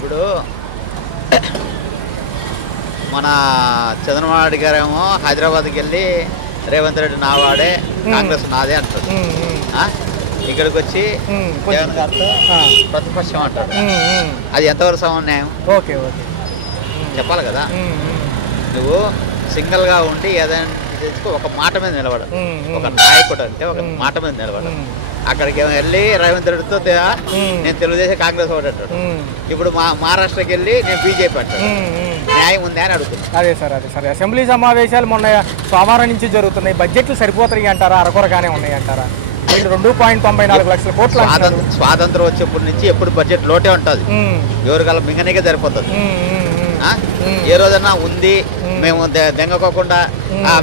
ఇప్పుడు మన చంద్రబాబు నాయుడు గారేమో హైదరాబాద్కి వెళ్ళి రేవంత్ రెడ్డి నావాడే కాంగ్రెస్ నాదే అంటారు. ఇక్కడికి వచ్చి జగన్ గారితో ప్రతిపక్షం అంటాడు. అది ఎంతవరకు సమన్యాయం? ఓకే ఓకే చెప్పాలి కదా. నువ్వు సింగిల్గా ఉండి ఏదైనా ఒక మాట మీద నిలబడ, ఒక నాయకుడు అంటే ఒక మాట మీద నిలబడ. అక్కడికి వెళ్ళి రేవంత్ రెడ్డితో నేను తెలుగుదేశం కాంగ్రెస్ ఒకటి అంటాడు. ఇప్పుడు మహారాష్ట్రకి వెళ్ళి నేను బీజేపీ అంటాడు. న్యాయం ఉంది అని అడుగుతున్నాను. అదే సార్ అసెంబ్లీ సమావేశాలు మొన్న సోమవారం నుంచి జరుగుతున్నాయి. బడ్జెట్లు సరిపోతాయి అంటారా, అరకొరగానే ఉన్నాయి అంటారా? 2.94 లక్షల కోట్ల స్వాతంత్రం వచ్చేప్పటి నుంచి ఎప్పుడు బడ్జెట్ లోటే ఉంటుంది. ఎవరికల్లా మింగనీకే సరిపోతుంది. ఏ రోజన్నా ఉంది మేము దెంగకోకుండా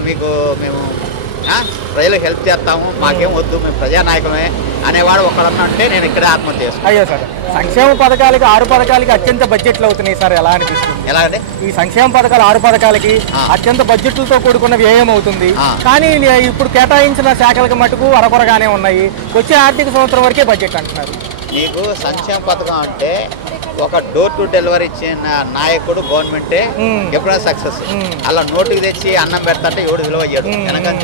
మీకు మేము ప్రజలకు హెల్ప్ చేస్తాము, మాకేం వద్దు, మేము ప్రజానాయకమే అనేవాడు ఒకడన్నా అంటే నేను ఇక్కడే ఆత్మహత్య చేస్తాను. అయ్యో సార్, సంక్షేమ పథకాలకి 6 పథకాలకి అత్యంత బడ్జెట్లు అవుతున్నాయి సార్, ఎలా అనిపిస్తుంది? ఎలా అంటే ఈ సంక్షేమ పథకాలు 6 పథకాలకి అత్యంత బడ్జెట్లతో కూడుకున్న వ్యయం అవుతుంది. కానీ ఇప్పుడు కేటాయించిన శాఖలకు మటుకు అరకొరగానే ఉన్నాయి. వచ్చే ఆర్థిక సంవత్సరం వరకే బడ్జెట్ అంటున్నారు. నీకు సంక్షేమ పథకం అంటే ఒక డోర్ టు డెలివరీ ఇచ్చిన నాయకుడు గవర్నమెంటే ఎప్పుడైనా సక్సెస్. అలా నోటుకి తెచ్చి అన్నం పెడతాంటే ఎవడు విలువ అయ్యాడు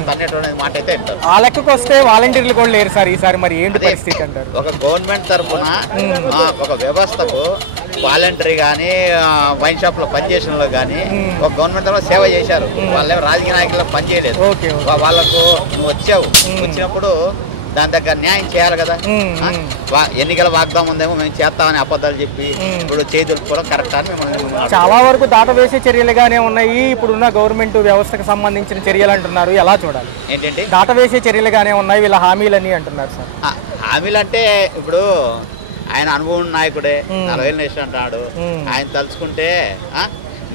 తన్నేటువంటి మాట అయితే అంటారు. ఆ లెక్కకు వస్తే వాలంటీర్లు కూడా లేరు సార్ ఈసారి. మరి ఏంటి పరిస్థితి అంటారు? ఒక గవర్నమెంట్ తరఫున ఒక వ్యవస్థకు వాలంటరీ కానీ వైన్ షాప్ లో పనిచేసిన కానీ ఒక గవర్నమెంట్ తరఫున సేవ చేశారు. వాళ్ళే రాజకీయ నాయకులకు పనిచేయలేదు. వాళ్ళకు నువ్వు వచ్చావు, వచ్చినప్పుడు దాని దగ్గర న్యాయం చేయాలి కదా. ఎన్నికల వాగ్దానం ఉందేమో మేము చేస్తామని అబద్ధాలు చెప్పి ఇప్పుడు చేతులు కూడా కరెక్ట్ అని చాలా వరకు దాటవేసే చర్యలుగానే ఉన్నాయి. ఇప్పుడున్న గవర్నమెంట్ వ్యవస్థకు సంబంధించిన చర్యలు అంటున్నారు. ఎలా చూడాలి? ఏంటంటే దాటవేసే చర్యలుగానే ఉన్నాయి వీళ్ళ హామీలని అంటున్నారు సార్. హామీలు అంటే ఇప్పుడు ఆయన అనుభవం నాయకుడే, 40 ఏళ్ళు నేషన్ అంటున్నాడు. ఆయన తలుచుకుంటే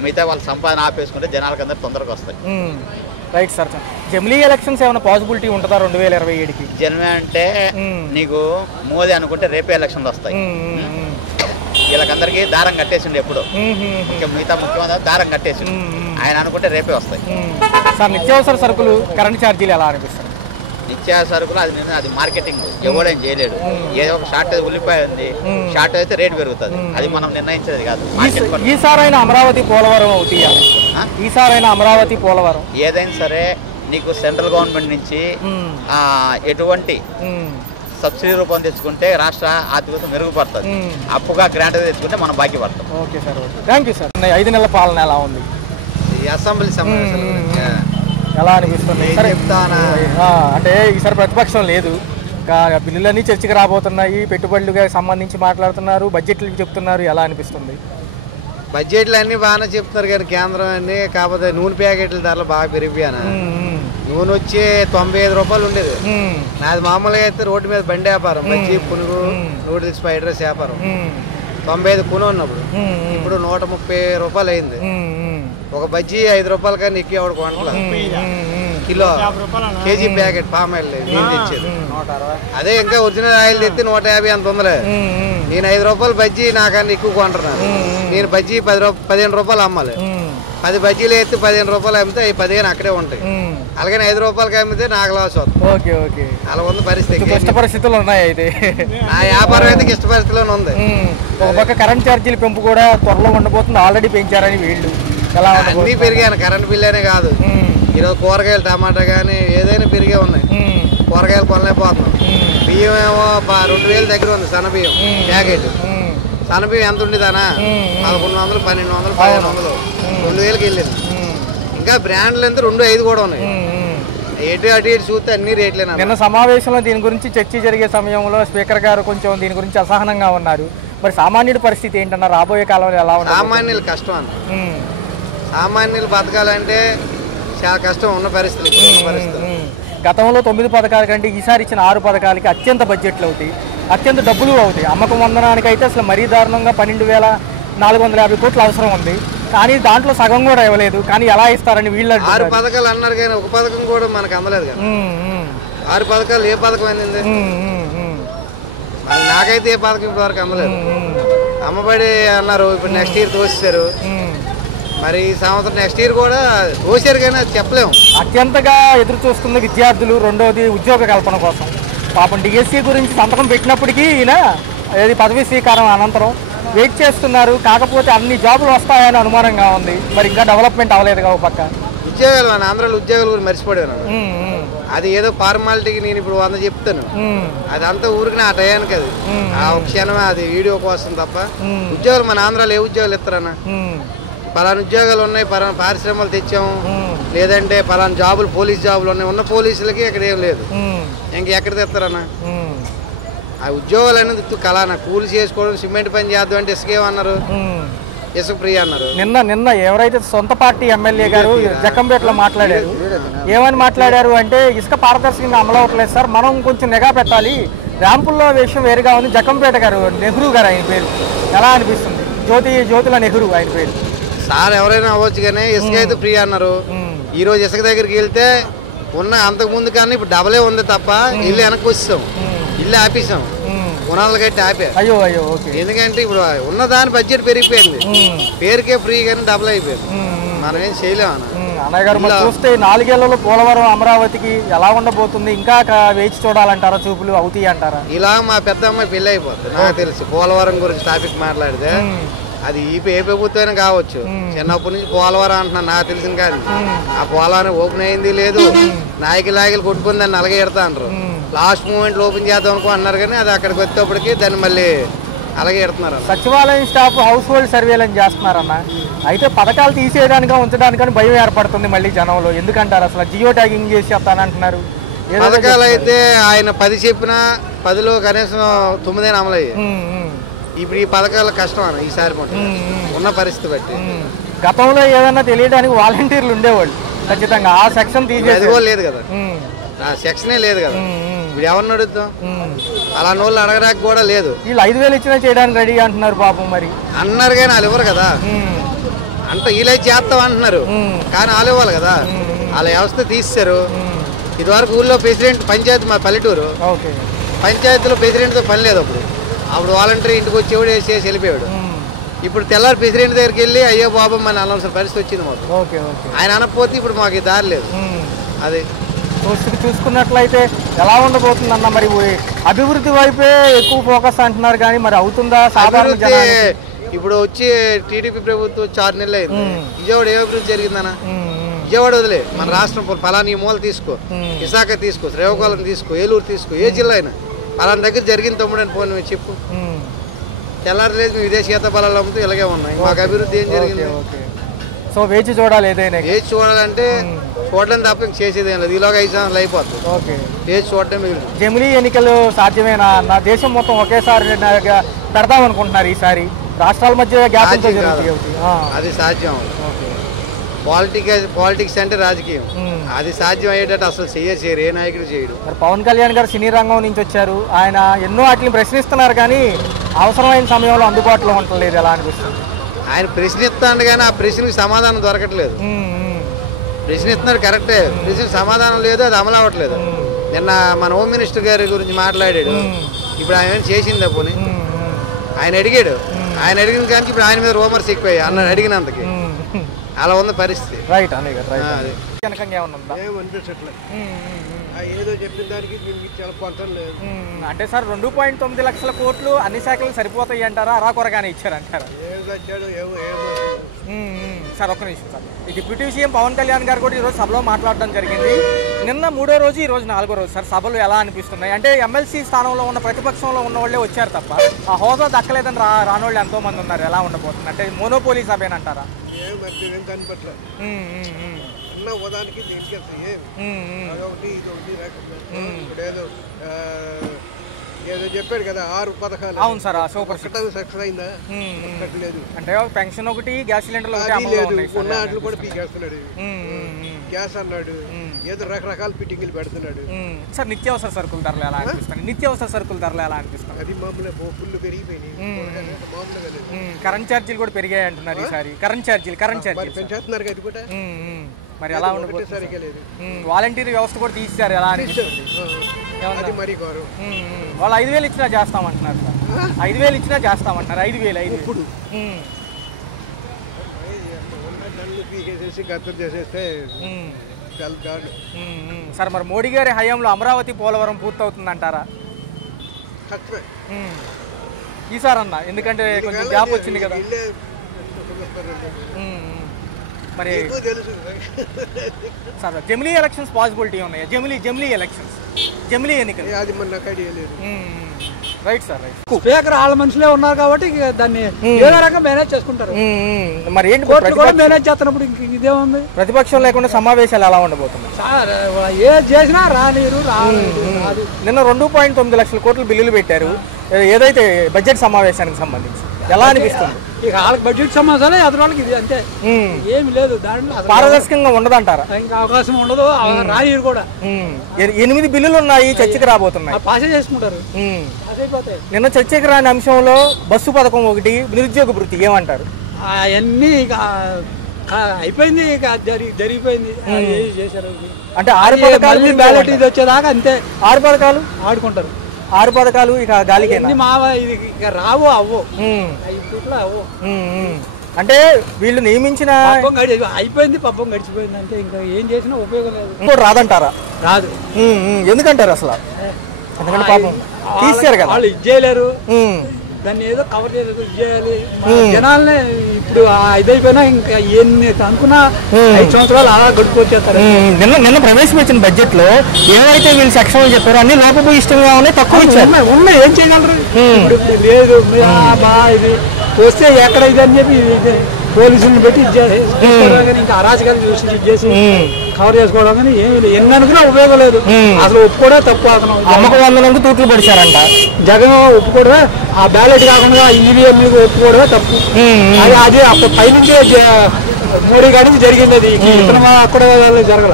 మిగతా వాళ్ళ సంపాదన ఆపేసుకుంటే జనాలకు అందరు తొందరగా వస్తాయి. Right sir. జమిలీ ఎలక్షన్స్ ఏమైనా పాసిబిలిటీ ఉంటుందా 2027కి? జనమే అంటే నీకు మోదీ అనుకుంటే రేపే ఎలక్షన్లు వస్తాయి. వీళ్ళకందరికీ దారం కట్టేసిండు ఎప్పుడు. మిగతా ముఖ్యమంత్రి దారం కట్టేసిండు. ఆయన అనుకుంటే రేపే వస్తాయి. సార్ నిత్యావసర సరుకులు కరెంట్ ఛార్జీలు ఎలా అనిపిస్తుంది? నిత్యావసర సరుకులు అది మార్కెటింగ్ ఎవడేం చేయలేడు. ఏదో ఒక షార్టేజ్ ఉల్లిపాయ ఉంది, షార్టేజ్ అయితే రేటు పెరుగుతుంది. అది మనం నిర్ణయించేది కాదు. ఈసారైనా అమరావతి పోలవరం అవుతాయా? ఈసారైనా అమరావతి పోలవరం ఏదైనా సరే నీకు సెంట్రల్ గవర్నమెంట్ నుంచి ఎటువంటి సబ్సిడీ రూపం తెచ్చుకుంటే రాష్ట్ర ఆర్థికత మెరుగుపడుతుంది. అప్పుగా గ్రాంట్ తెచ్చుకుంటే మనం బాకీ పడతాం. Okay sir, thank you sir. 5 నెలల పాలన ఎలా ఉంది? ఈ అసెంబ్లీ సమావేశాలు ఎలా అనిపిస్తుంది? అంటే ఈసారి ప్రతిపక్షం లేదు, బిల్లులన్నీ చర్చకు రాబోతున్నాయి, పెట్టుబడులుగా సంబంధించి మాట్లాడుతున్నారు, బడ్జెట్లు చెప్తున్నారు. ఎలా అనిపిస్తుంది? బడ్జెట్లు అన్నీ బాగానే చెప్తున్నారు కానీ కేంద్రం అన్ని, కాకపోతే నూనె ప్యాకెట్ల ధరలు బాగా పెరిగిపోయాను. నూనె వచ్చి 95 రూపాయలు ఉండేది. నాది మామూలుగా అయితే రోడ్డు మీద బండి వ్యాపారం, బజ్జీ, పునుగు, నూడిల్స్, ఫ్రైడ్ రైస్ వ్యాపారం. 95 కొను ఉన్నప్పుడు ఇప్పుడు 130 రూపాయలు అయింది. ఒక బజ్జీ 5 రూపాయల కానీ ఎక్కువ ఎవడు కొనట్ల. Kilo KG packet palm oil తెచ్చేది. అదే ఇంకా ఒరిజినల్ ఆయిల్ తెచ్చి 150 అంత ఉందలే. నేను 5 రూపాయలు బజ్జీ నాకన్నా ఎక్కువ కొంటున్నాను. నేను బజ్జీ 15 రూపాయలు అమ్మాలి. 10 బజ్జీలు ఎత్తి 15 రూపాయలు అమ్మితే 15 అక్కడే ఉంటాయి. అలాగే 5 రూపాయలకి అమ్మితే నాకు లాస్ అవుతుంది. అలా ఉంది పరిస్థితి. కష్ట పరిస్థితులు ఉన్నాయి. అయితే నా వ్యాపారం అయితే కిష్ట పరిస్థితిలోనే ఉంది. ఒక పక్క కరెంట్ ఛార్జీల పెంపు కూడా త్వరలో ఉండబోతుంది. ఆల్రెడీ పెంచారని వీళ్ళు అన్నీ పెరిగాను. కరెంట్ బిల్ అనే కాదు, ఈరోజు కూరగాయలు, టమాటా కానీ ఏదైనా పెరిగే ఉన్నాయి. కూరగాయలు కొనలేకపోతున్నాం. బియ్యం ఏమో 2000 దగ్గర ఉంది సన్నబియ్యం ప్యాకెట్. సన్నబియ్యం ఎంత ఉండేదానా? 1100, 1200, 1500, 2000కి వెళ్ళింది. ఇంకా బ్రాండ్లు ఎంత 2-5 కూడా ఉన్నాయి. అటు ఇటు చూస్తే అన్ని రేట్లేనా. నిన్న సమావేశంలో దీని గురించి చర్చ జరిగే సమయంలో స్పీకర్ గారు కొంచెం దీని గురించి అసహనంగా ఉన్నారు. మరి సామాన్యుడి పరిస్థితి ఏంటన్నా? రాబోయే కాలంలో ఎలా ఉంది? సామాన్యులు కష్టం అన్న. సామాన్యులు బతకాలంటే చాలా కష్టం ఉన్న పరిస్థితి. గతంలో 9 పథకాల కంటే ఈసారి ఇచ్చిన 6 పథకాలకి అత్యంత బడ్జెట్లు అవుతాయి, అత్యంత డబ్బులు అవుతాయి. అమ్మకం వందనానికి అయితే అసలు మరీ దారుణంగా 12,450 కోట్లు అవసరం ఉంది. కానీ దాంట్లో సగం కూడా ఇవ్వలేదు. కానీ ఎలా ఇస్తారని వీళ్ళు 6 పథకాలు అన్నారు కానీ ఒక పథకం కూడా మనకు అందలేదు కదా. 6 పథకాలు ఏ పథకం అందింది? నాకైతే ఏ పథకం ఇప్పటివరకు అందలేదు. అమ్మబడి అన్నారు, ఇప్పుడు నెక్స్ట్ ఇయర్ తోసేశారు. మరి ఈ సంవత్సరం నెక్స్ట్ ఇయర్ కూడా తోసారు కానీ అది చెప్పలేము. అత్యంతగా ఎదురు చూస్తున్న విద్యార్థులు రెండోది ఉద్యోగ కల్పన కోసం. పాపం డిఎస్సి గురించి సంతకం పెట్టినప్పటికీ ఈయన ఏది పదవీ స్వీకారం అనంతరం వెయిట్ చేస్తున్నారు. కాకపోతే అన్ని జాబులు వస్తాయని అనుమానంగా ఉంది. మరి ఇంకా డెవలప్మెంట్ అవ్వలేదుగా ఒక పక్క. ఉద్యోగాలు మన ఆంధ్రాలో ఉద్యోగాలు కూడా మర్చిపోయాను. అది ఏదో ఫార్మాలిటీకి నేను ఇప్పుడు 100 చెప్తాను, అది అంతా ఊరికి ఆ టయానికి అది ఆ ఒక క్షణమే అది వీడియో కోసం తప్ప ఉద్యోగాలు మన ఆంధ్రాలో ఏ ఉద్యోగాలు ఇస్తారన్నా? పలానా ఉద్యోగాలు ఉన్నాయి, పలానా పారిశ్రమలు తెచ్చాము, లేదంటే పలానా జాబులు పోలీస్ జాబులు ఉన్నాయి, ఉన్న పోలీసులకి ఇక్కడ ఏం లేదు, ఇంకెక్కడ తెస్తారన్నా? ఆ ఉద్యోగాలు అనేది కళానా కూలి చేసుకోవడం, సిమెంట్ పని చేద్దాం అంటే ఇసుక ఏమన్నారు, ఇసుక ఫ్రీ అన్నారు. నిన్న ఎవరైతే సొంత పార్టీ ఎమ్మెల్యే గారు జక్కంపేటలో మాట్లాడారు, ఏమని మాట్లాడారు అంటే ఇసుక పారదర్శకంగా అమలు అవ్వట్లేదు సార్, మనం కొంచెం నిఘా పెట్టాలి, ర్యాంపుల్లో విషయం వేరుగా ఉంది. జక్కంపేట గారు, నెహ్రూ గారు ఆయన పేరు, ఎలా అనిపిస్తుంది? జ్యోతుల నెహ్రూ ఆయన పేరు. సార్ ఎవరైనా అవ్వచ్చు కానీ ఇసుక అయితే ఫ్రీ అన్నారు. ఈ రోజు ఇసుక దగ్గరికి వెళ్తే ఉన్న అంతకు ముందు కానీ ఇప్పుడు డబలే ఉంది తప్ప ఇల్లు వెనక్కి వచ్చాం, ఇల్లు ఆపేసాం, పునాదులు కట్టి ఆపారు. అయ్యో అయ్యో, ఎందుకంటే ఇప్పుడు ఉన్న దాని బడ్జెట్ పెరిగిపోయింది, పేరుకే ఫ్రీ కానీ డబల్ అయిపోయింది, మనం ఏం చేయలేము అన్నయ్య గారు. చూస్తే 4 ఏళ్లలో పోలవరం అమరావతికి ఎలా ఉండబోతుంది? ఇంకా వేచి చూడాలంటారా? చూపులు అవుతాయి అంటారా? ఇలా మా పెద్ద అమ్మాయి పెళ్లి అయిపోతుంది నాకు తెలిసి. పోలవరం గురించి టాపిక్ మాట్లాడితే అది ఏ ప్రభుత్వం కావచ్చు, చిన్నప్పటి నుంచి పోలవరం అంటున్నా నాకు తెలిసిన కానీ ఆ పోలవరం ఓపెన్ అయింది లేదు, నాయకులు కొట్టుకుని దాన్ని అలాగే ఎడతా అంటారు. లాస్ట్ మూమెంట్ ఓపెన్ చేద్దాం అనుకో అన్నారు కానీ అది అక్కడికి వచ్చేప్పటికి దాన్ని మళ్ళీ అలాగే ఎడుతున్నారు. సచివాలయం స్టాఫ్ హౌస్ హోల్డ్ సర్వేలను చేస్తున్నారన్న, అయితే పథకాలు తీసేయడానిక ఉంచడానికని భయం ఏర్పడుతుంది మళ్ళీ జనంలో. ఎందుకంటారు అసలు జియో ట్యాగింగ్ చేసి చెప్తానంటున్నారు. పథకాలు అయితే ఆయన 10 చెప్పినా 10లో కనీసం 9 అమలయ్యాయి. ఇప్పుడు ఈ పథకాల కష్టం అన్న ఈసారి ఉన్న పరిస్థితి బట్టి. గతంలో ఏదన్నా తెలియడానికి వాలంటీర్లు ఉండేవాళ్ళు ఖచ్చితంగా, ఆ సెక్షన్ తీసేది లేదు కదా, ఆ సెక్షనే లేదు కదా. ఇప్పుడు ఎవరిని అడుగుతాం? అలాంటి వాళ్ళు అడగడానికి కూడా లేదు. వీళ్ళు 5,000 ఇచ్చినా చేయడానికి రెడీ అంటున్నారు పాపం. మరి అన్నారు కానీ వాళ్ళు ఇవ్వరు కదా, అంత వీళ్ళే చేస్తాం అంటున్నారు కానీ వాళ్ళు ఇవ్వాలి కదా. వాళ్ళ వ్యవస్థ తీస్తారు. ఇదివరకు ఊళ్ళో ప్రెసిడెంట్ పంచాయతీ, మా పల్లెటూరు పంచాయతీలో ప్రెసిడెంట్తో పని లేదు. అప్పుడు వాలంటీర్ ఇంటికి వచ్చేవాడు వేసి వెళ్ళిపోయాడు. ఇప్పుడు తెల్లారి ప్రెసిడెంట్ దగ్గరికి వెళ్ళి అయ్యో బాబు మన అనవసర పరిస్థితి వచ్చింది మాకు. ఆయన అనకపోతే ఇప్పుడు మాకు ఈ దారి లేదు. అది చూసుకున్నట్లయితే ఎలా ఉండబోతుందన్న? మరి అభివృద్ధి వైపే ఎక్కువ ఫోకస్ అంటున్నారు కానీ మరి అవుతుందా? సాధారణ ఇప్పుడు వచ్చి టీడీపీ ప్రభుత్వం 6 నెలలు అయింది. విజయవాడ ఏ అభివృద్ధి జరిగిందన్న? విజయవాడ వదిలే మన రాష్ట్రం పలాని మూల తీసుకో, విశాఖ తీసుకో, శ్రీకాకుళం తీసుకో, ఏలూరు తీసుకో, ఏ జిల్లా అయినా పలానా దగ్గర జరిగింది తమ్ముడు అని పోనీ చెప్పు. తెల్లారలేదు మేము విదేశీ ఈత బలాలు అమ్ముతూ ఇలాగే ఉన్నాయి. మాకు అభివృద్ధి ఏం జరిగింది? సో వేచి చూడాలి. ఏదైనా వేచి చూడాలంటే చూడడం తప్ప ఇంక చేసేది ఏం లేదు. ఈలోగా 5 సంవత్సరాలు అయిపోతుంది. వేచి చూడటం మిగిలింది. జమిలీ ఎన్నికలు సాధ్యమేనా? నా దేశం మొత్తం ఒకేసారి పెడదాం అనుకుంటున్నారు ఈసారి, రాష్ట్రాల మధ్య గ్యాప్ అది సాధ్యం. పాలిటిక్స్ అంటే రాజకీయం, అది సాధ్యం అయ్యేటట్టు అసలు చేయరు, ఏ నాయకుడు చేయడు. పవన్ కళ్యాణ్ గారు సినీ రంగం నుంచి వచ్చారు, ఆయన ఎన్నో వాటిని ప్రశ్నిస్తున్నారు కానీ అవసరమైన సమయంలో అందుబాటులో ఉండలేదు. ఎలా అనిపిస్తుంది? ఆయన ప్రశ్నిస్తాడు కానీ ఆ ప్రశ్నకి సమాధానం దొరకట్లేదు. ప్రశ్నిస్తున్నారు కరెక్టే, ప్రశ్నకి సమాధానం లేదు, అది అమలు అవ్వట్లేదు. నిన్న మన హోమ్ మినిస్టర్ గారి గురించి మాట్లాడాడు, ఇప్పుడు ఆయన చేసింది పోనీ. ఆయన అడిగాడు, ఆయన అడిగిన కానీ ఇప్పుడు ఆయన మీద రూమర్స్ ఎక్కువయ్యాయి అన్న అడిగినంతకి. అలా ఉంది పరిస్థితి. రైట్. ఏదో చెప్పిన దానికి చాలా పొంతం లేదు. అంటే సార్ 2.9 లక్షల కోట్లు అన్ని శాఖలు సరిపోతాయి అంటారా? అరాకొరగానే ఇచ్చారంటారా? సార్ ఒక్క నిమిషం సార్. ఈ డిప్యూటీ సీఎం పవన్ కళ్యాణ్ గారు కూడా ఈరోజు సభలో మాట్లాడడం జరిగింది. నిన్న 3వ రోజు, ఈరోజు 4వ రోజు. సార్ సభలు ఎలా అనిపిస్తున్నాయి? అంటే ఎమ్మెల్సీ స్థానంలో ఉన్న ప్రతిపక్షంలో ఉన్న వాళ్ళే వచ్చారు తప్ప ఆ హోదా దక్కలేదని రానోళ్ళు ఎంతో మంది ఉన్నారు. ఎలా ఉండబోతుంది? అంటే మోనోపోలీ సభేనంటారా? హోదానికి ఏదో చెప్పాడు కదా 6 పథకాలు. అవును సార్, సూపర్ సక్సెస్ అయిందా? లేదు. అంటే పెన్షన్ ఒకటి, గ్యాస్ సిలిండర్ ఉన్న వాటిని కూడా పీకేస్తున్నాడు. గ్యాస్ అన్నాడు, ఏదో రకరకాల ఫిట్టింగ్లు పెడుతున్నాడు. సార్ నిత్యావసర సరుకుల ధరలు ఎలా అనిపిస్తుంది? నిత్యావసర సరుకుల ధరలు ఎలా అనిపిస్తుంది? అది మామూలుగా ఫుల్ పెరిగిపోయినాయి. కరెంట్ ఛార్జీలు కూడా పెరిగాయి అంటున్నారు ఈసారి. కరెంట్ ఛార్జీలు పెంచేస్తున్నారు కదా కూడా. మరి ఎలా ఉండబోతుంది? వాలంటీర్ వ్యవస్థ కూడా తీసేశారు. ఎలా అనిపిస్తుంది? వాళ్ళు 5,000 ఇచ్చినా చేస్తామంటున్నారు సార్. 5,000 ఇచ్చినా చేస్తామంటున్నారు. 5,000 ఇప్పుడు గతం చేసేస్తే సార్ మరి మోడీ గారి హయాంలో అమరావతి పోలవరం పూర్తవుతుందంటారా? ఈసారి అన్న ఎందుకంటే కొంచెం గ్యాప్ వచ్చింది కదా. మరి సార్ జమిలీ ఎలక్షన్స్ పాసిబిలిటీ ఉన్నాయా? జమిలీ ఎలక్షన్స్, జమిలీ ఎన్నికలు. Right sir, right. స్పీకర్ వాళ్ళ మనుషులే ఉన్నారు కాబట్టి దాన్ని ఏదో రకంగా మేనేజ్ చేసుకుంటారు. మరి ఏంటి మేనేజ్ చేస్తున్నప్పుడు ఇదేముంది? ప్రతిపక్షం లేకుండా సమావేశాలు ఎలా ఉండబోతున్నాయి సార్? ఏది చేసినా రానిరు రాదు. నిన్న 2.9 లక్షల కోట్ల బిల్లులు పెట్టారు ఏదైతే బడ్జెట్ సమావేశానికి సంబంధించి. ఎలా అనిపిస్తుంది? ఇక వాళ్ళకి బడ్జెట్ సమావేశాలే అతని వాళ్ళకి ఇది అంతే, ఏమి లేదు దాంట్లో. పారదర్శకంగా ఉండదంటారా? ఇంకా అవకాశం ఉండదు, రానిరు కూడా. 8 బిల్లులు ఉన్నాయి, చర్చకి రాబోతున్నాయి. పాస్ చేసుకుంటారు. నిన్న చర్చకి రాని అంశంలో బస్సు పథకం ఒకటి, నిరుద్యోగ వృత్తి ఏమంటారు? అవన్నీ ఇక అయిపోయింది, ఇక జరిగిపోయింది. చేశారు అంటే 6 పథకాలు బ్యాలెట్ ఇది వచ్చేదాకా అంతే. 6 పథకాలు ఆడుకుంటారు. 6 పథకాలు ఇక గాలికేనా? ఇది ఇక రావు అవ్వు అవ్వు. అంటే వీళ్ళు నియమించిన అయిపోయింది, పబ్బం గడిచిపోయింది అంతే. ఇంకా ఏం చేసినా ఉపయోగం లేదు. ఇంకోటి రాదంటారా? రాదు. ఎందుకంటారు అసలు? ఎందుకంటే పాపం తీసారు కదా, వాళ్ళు ఇది చేయలేరు, దాన్ని ఏదో కవర్ చేయలేదు, ఇది చేయాలి. జనాలనే ఇప్పుడు ఇదైపోయినా ఇంకా ఎన్ని అనుకున్నా 5 సంవత్సరాలు అలా గడిపోతారు. నిన్న ప్రవేశపెట్టిన బడ్జెట్ లో ఏవైతే వీళ్ళు సెక్షన్ చెప్పారో అన్ని లోపభూయిష్టంగా ఉన్నాయి, తక్కువ ఇచ్చారు. ఉన్నాయి, ఏం చేయగలరు? ఇప్పుడు లేదు ఇది వస్తే ఎక్కడ ఇది అని చెప్పి పోలీసులను పెట్టి ఇంకా అరాచకాలు చూసి ఇచ్చేసి కవర్ చేసుకోవడం కానీ ఏమి లేదు. ఎన్ని అనుకున్నా ఉపయోగం లేదు. అసలు ఒప్పుకోవడం తప్పు. అతను అమ్మకం 100 తూట్లు పడిచారంట. జగన్ ఒప్పుకోవడమే, ఆ బ్యాలెట్ కాకుండా ఈవీఎం ఒప్పుకోవడమే తప్పు. అది అప్పుడు పైనుంచి మోడీ గారికి జరిగింది. అది ఇతను అక్కడ జరగల,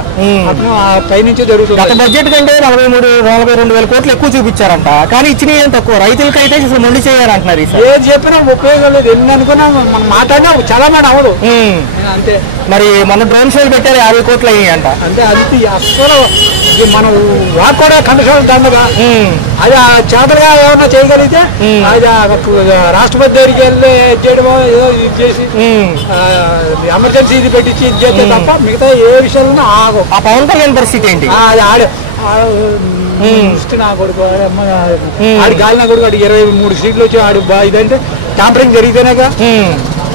అతను పైనుంచే జరుగుతుంది. గత బడ్జెట్ కంటే 42,000 కోట్లు ఎక్కువ చూపించారంట, కానీ ఇచ్చిన ఏం తక్కువ. రైతులకైతే అసలు మొండి చేయాలంటున్నారు. ఏది చెప్పినా ఉపయోగం లేదు. ఎన్ని అనుకున్నా మనం మాట్లాడినా చాలా మాట అవ్వదు అంతే. మరి మన డ్రోన్ షోలు పెట్టారు 50 కోట్లు అయ్యాయి అంట. అంటే అది అసలు మనం వాక్ కూడా కండక్షన్ దండగా అది చేతలుగా ఏమన్నా చేయగలిగితే అది రాష్ట్రపతి దగ్గరికి వెళ్ళి చేయడమో ఏదో ఇది చేసి ఎమర్జెన్సీ ఇది పెట్టించి ఇది చేస్తే తప్ప మిగతా ఏ విషయంలో ఆగో. ఆ పవన్ కళ్యాణ్ పరిస్థితి ఏంటి? ఆడే నా కొడుకు ఆడి గాలి నా కొడుకు 23 సీట్లు వచ్చి ఆడు ఇదంటే ట్యాంపరింగ్ జరిగితేనేగా.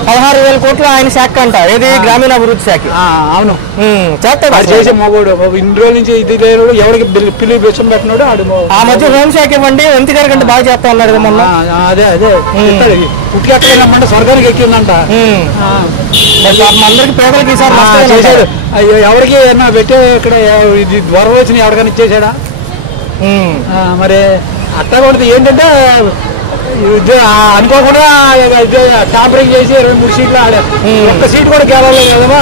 16,000 కోట్లు ఆయన శాఖ అంట, ఏది గ్రామీణాభివృద్ధి శాఖ. అవును, చేస్తాడు చేసే మగోడు. ఇన్ని రోజుల నుంచి ఇది లేడు, ఎవరికి పిల్లి బెచ్చం పెట్టినాడు ఆడు. ఆ మధ్య హోంశాఖ ఇవ్వండి, ఎంపీ గారి కంటే బాగా చేస్తా ఉన్నాడు కదా మొన్న. అదే పుట్టి ఎక్కడమంటే స్వర్గానికి ఎక్కిందంట. అందరికి పేదలకి చేశాడు. ఎవరికి ఏమన్నా పెట్టే ఇక్కడ ఇది త్వరలో వచ్చిన ఎవరికైనా ఇచ్చేసాడా? మరి అట్లా కూడా ఏంటంటే అనుకోకుండా టాపరింగ్ చేసి 23 సీట్లు ఆడారు. ఒక్క సీట్ కూడా గెలవలేదు కదా.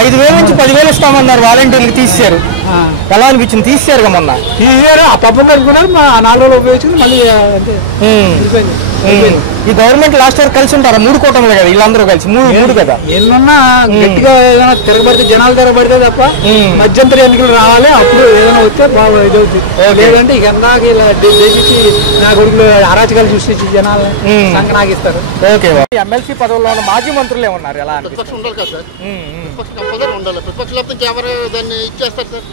5,000 నుంచి 10,000 ఇస్తామన్నారు, వాలంటీర్లకు తీసేశారు. ఎలా అనిపించింది? తీసేశారు కదా మొన్న. తీసారు, ఆ పబ్బం కలుపుకున్నారు. 4 రోజులు ఉపయోగించింది మళ్ళీ అంతే. ఈ గవర్నమెంట్ లాస్ట్ ఇయర్ కలిసి ఉంటారా? 3 కూటములు కదా వీళ్ళందరూ కలిసి, 3 కదా. ఎన్నున్నా గట్టిగా ఏదైనా తిరగబడితే జనాలు తిరగబడితే తప్ప మధ్యంతర ఎన్నికలు రావాలి. అప్పుడు ఏదైనా వస్తే బాగా ఇదవుతుంది. లేదంటే ఇక ఎందాక ఇలా చేసి నా కొడుకులు అరాచకాలు సృష్టించి జనాలని సంకనాగిస్తారు. ఓకే. ఎమ్మెల్సీ పదవుల్లో ఉన్న మాజీ మంత్రులు ఏమన్నారు? ఎలా ప్రతిపక్షం ఉండాలి కదా సార్, ప్రతిపక్షం కంపల్సరీ ఉండాలి. ప్రతిపక్షం లేకపోతే ఎవరు దాన్ని ఇచ్చేస్తారు సార్.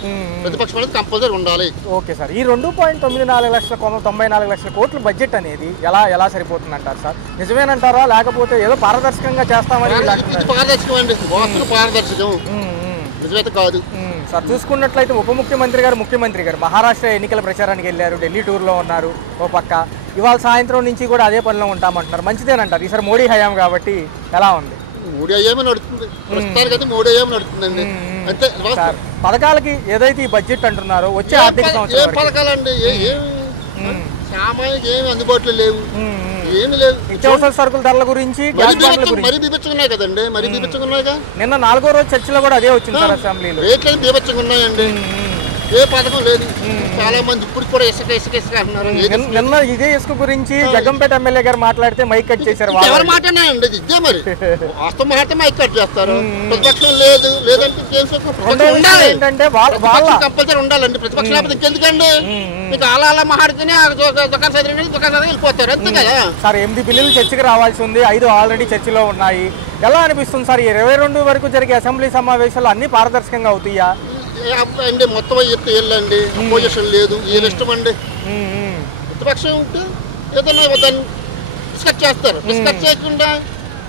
ప్రతిపక్షం అనేది కంపల్సరీ ఉండాలి. Okay sir. ఈ 2.94 లక్షల 94 లక్షల కోట్ల బడ్జెట్ అనేది ఎలా సరిపోతుంది అంటారు సార్? నిజమేనంటారా, లేకపోతే ఏదో పారదర్శకంగా చేస్తామని? పారదర్శకం అండి, వాస్తు పారదర్శకం, నిజమైతే కాదు సార్. చూసుకున్నట్లయితే ముఖ్యమంత్రి గారు మహారాష్ట్ర ఎన్నికల ప్రచారానికి వెళ్ళారు, ఢిల్లీ టూర్లో ఉన్నారు ఓ పక్క. ఇవాళ సాయంత్రం నుంచి కూడా అదే పనిలో ఉంటామంటున్నారు. మంచిదేనంటారు ఈసారి మోడీ హయాం కాబట్టి? ఎలా ఉంది? మోడీ హయామే నడుస్తుంది ప్రస్తుతానికైతే, మోడీ హయాం నడుతుందండి అంతే. పథకాలకి ఏదైతే ఈ బడ్జెట్ అంటున్నారో వచ్చే ఆర్థిక సంవత్సరం ఏ పథకాలండి సామాన్యులకు ఏమి అందుబాటులో లేవు, ఏమి లేవు. నిత్యావసర సరుకుల ధరల గురించి మరీ బీభత్సంగా కదండి, మరీ బీభత్సంగా ఉన్నాయిగా. నిన్న 4వ రోజు చర్చలో కూడా అదే వచ్చింది సార్ అసెంబ్లీలో. రేట్లు బీభత్సంగా ఉన్నాయండి, ఏ పథకం లేదు. చాలా మంది ఇప్పుడు కూడా ఇసుక అంటున్నారు. నిన్న ఇదే ఇసుక గురించి జగంపేట ఎమ్మెల్యే గారు మాట్లాడితే మైక్ కట్ చేశారు. ఎవరు మాట్లాడినాయండి? ఇదే మరి వాస్తవం మాట్లాడితే మైక్ కట్ చేస్తారు. ప్రతిపక్షం లేదు, లేదంటే ఏంటంటే కంపల్సరీ ఉండాలండి. ప్రతిపక్షం లేకపోతే ఇంకెందుకండి? మీకు అలా మాట్లాడితేనే దుకాణ సైతం వెళ్ళిపోతారు అంతే కదా సార్. 8 బిల్లులు చర్చకి రావాల్సి ఉంది, 5 ఆల్రెడీ చర్చలో ఉన్నాయి. ఎలా అనిపిస్తుంది సార్? 22 వరకు జరిగే అసెంబ్లీ సమావేశాలు అన్ని పారదర్శకంగా అవుతాయా అండి? మొత్తం వెళ్ళండి, అపోజిషన్ లేదు, ఏది ఇష్టం అండి. ప్రతిపక్షం ఉంటే ఏదైనా దాన్ని డిస్కస్ చేస్తారు. డిస్కస్ చేయకుండా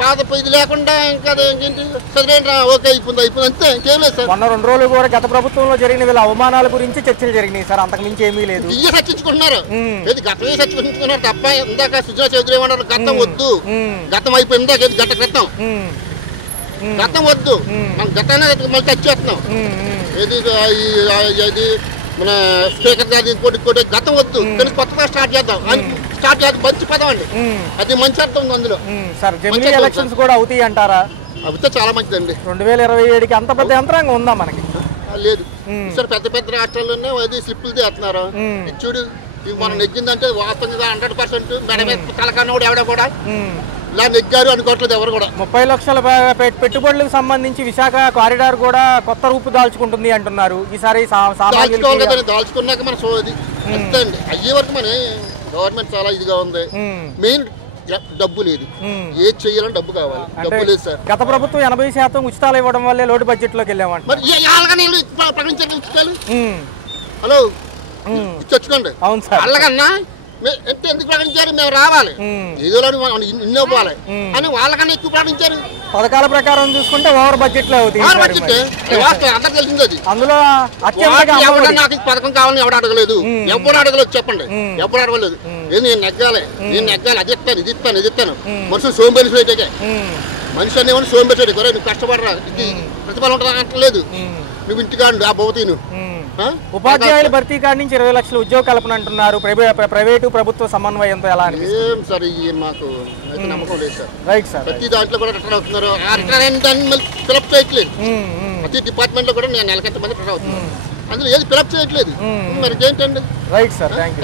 పాత ఇది లేకుండా ఇంకా ఏంటి చదివేంటి ఓకే అయిపోయింది అంతే, ఇంకేం లేదు సార్. మొన్న 2 రోజులు కూడా గత ప్రభుత్వంలో జరిగిన వీళ్ళ అవమానాల గురించి చర్చలు జరిగినాయి సార్, అంతకు మించి ఏమీ లేదు. ఇయ్యే చర్చించుకుంటున్నారు, ఏది గతమే చర్చించుకుంటున్నారు తప్ప ఇందాక సుజనా చౌదరి ఏమన్నారు గతం వద్దు, గతం అయిపోయింది ఇందాక ఏది గత క్రితం, గతం వద్దు మనం గతాన్ని మళ్ళీ చర్చేస్తున్నాం. ఏది మన స్పీకర్ గారి ఇంకోటి గతం వద్దు కానీ కొత్తగా స్టార్ట్ చేద్దాం మంచి పదం అండి, అది మంచి అర్థం ఉంది అందులో. సార్ జమిలీ ఎలక్షన్స్ కూడా అవుతాయి అంటారా? అవుతే చాలా మంచిదండి. 2027కి అంత పెద్ద యంత్రాంగం ఉందా మనకి? లేదు సార్, పెద్ద పెద్ద రాష్ట్రాల్లోనే అది స్లిప్పులు తీస్తున్నారు. చూడు మనం నెగ్గిందంటే వాస్తవంగా 100% మెడ మీద తలకన్నోడు ఎవడో కూడా ఇలా నెగ్గారు అనుకోవట్లేదు ఎవరు కూడా. 30 లక్షల పెట్టుబడులకు సంబంధించి విశాఖ కారిడార్ కూడా కొత్త రూపు దాల్చుకుంటుంది అంటున్నారు. ఈసారి దాల్చుకున్నాక మన సోది అంతే అండి. అయ్యే వరకు మన గవర్నమెంట్ చాలా ఇదిగా ఉంది. మెయిన్ డబ్బు లేదు, ఏది చెయ్యాలని డబ్బు కావాలి, డబ్బు లేదు సార్. గత ప్రభుత్వం 80% ఉచితాలు ఇవ్వడం వల్లే లోటు బడ్జెట్ లోకి వెళ్ళామంట. మరి ప్రకటించండి ఉచితాలు. హలో ఇచ్చొచ్చుకోండి. అవును సార్, వాళ్ళకన్నా ఎందుకు ప్రకటించారు, మేము రావాలి ఏదో ఇన్నో పోవాలి అని వాళ్ళకన్నా ఎక్కువ ప్రకటించారు. పథకాల ప్రకారం చూసుకుంటే ఓవర్ బడ్జెట్ లో అవుతుంది. అందరికి తెలిసింది అది. అందులో నాకు పథకం కావాలని ఎవడు అడగలేదు, ఎవరు అడగలేదు చెప్పండి, ఎవరు అడగలేదు. నేను నెగ్గాలి అది ఇస్తాను ఇది ఇస్తాను ఇది ఇస్తాను. మనుషులు సోంబేరి మనిషి అనేవాడు సోంబేరి నువ్వు కష్టపడరా ఇది ప్రతిఫలం ఉంటుంది అంటలేదు. నువ్వు ఇంటికా ఆ భవతి ఉపాధ్యాయుల భర్తీ కాడి నుంచి 20 లక్షల ఉద్యోగ కల్పన అంటున్నారు. ప్రైవేటు ప్రభుత్వ సమన్వయంతో ఎలా ఏం సార్ మాకు నమ్మకం లేదు సార్. రైట్ సార్, ప్రతి దాంట్లో కూడా రిటర్న్ అవుతున్నారు. ఆ రిటర్న్ ఫిలప్ చేయట్లేదు. ప్రతి డిపార్ట్మెంట్ లో కూడా నేను నెలకెంత మంది రిటర్న్ అవుతున్నారు, అందులో ఏది ఫిలప్ చేయట్లేదు. మరి ఏంటండి. Right sir, thank you.